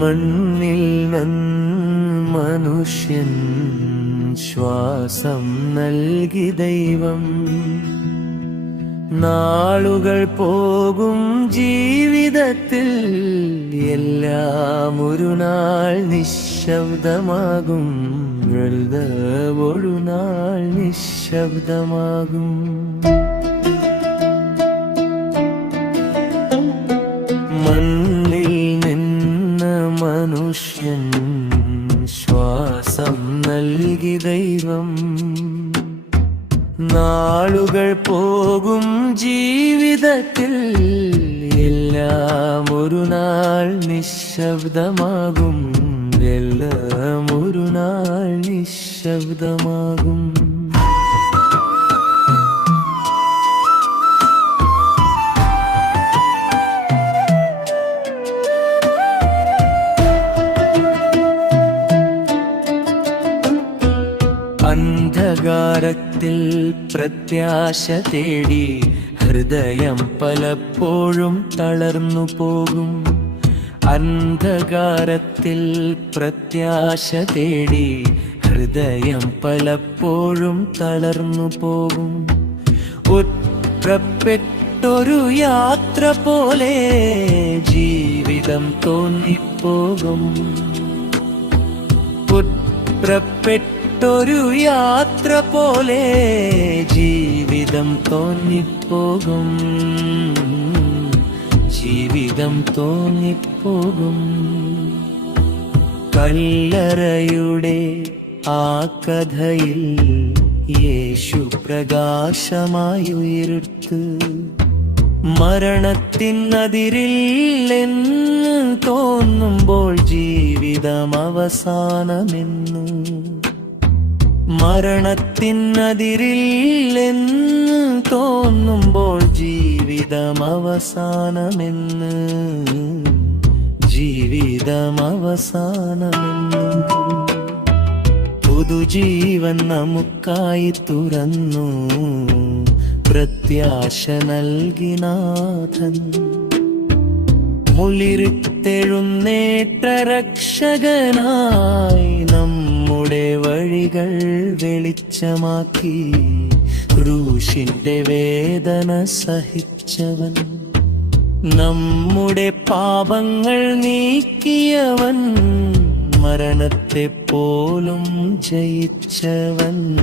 മണ്ണിൽ മനുഷ്യൻ ശ്വാസം നൽകി ദൈവം. നാളുകൾ പോകും ജീവിതത്തിൽ എല്ലാം ഒരു നാൾ നിശബ്ദമാകും. ഒരു നാൾ നിശബ്ദമാകും. മണ്ണിൽ നിന്ന് മനുഷ്യൻ ശ്വാസം നൽകി ദൈവം. നാളുകൾ പോകും ജീവിതത്തിൽ എല്ലാം ഒരു നാൾ നിശബ്ദമാകും. എല്ലാം ഒരു നാൾ നിശബ്ദമാകും. അന്ധകാരത്തിൽ പ്രത്യാശ തേടി ഹൃദയം പലപ്പോഴും തളർന്നു പോകും. അന്ധകാരത്തിൽ പ്രത്യാശ തേടി ഹൃദയം പലപ്പോഴും തളർന്നു പോകും. ഉറപ്പെട്ടൊരു യാത്ര പോലെ ജീവിതം തോന്നിപ്പോകും. ഒരു യാത്ര പോലെ ജീവിതം തോന്നിപ്പോകും. ജീവിതം തോന്നിപ്പോകും. കല്ലറയുടെ ആ കഥയിൽ യേശു പ്രകാശമായി ഉയർത്ത്. മരണത്തിനതിരിൽ എന്ന് തോന്നുമ്പോൾ ജീവിതം അവസാനമെന്ന്. മരണത്തിനതിരിൽ എന്ന് തോന്നുമ്പോൾ ജീവിതം അവസാനമെന്ന്. ജീവിതം അവസാനമെന്ന്. പുതുജീവൻ നമുക്കായി തുറന്നു പ്രത്യാശ നൽകി നാഥൻ. മുളിർത്തെഴുന്നേറ്റ രക്ഷകനായി നമ്മുടെ വഴികൾ വെളിച്ചമാക്കി. ക്രൂശിന്റെ വേദന സഹിച്ചവൻ, നമ്മുടെ പാപങ്ങൾ നീക്കിയവൻ, മരണത്തെ പോലും ജയിച്ചവൻ.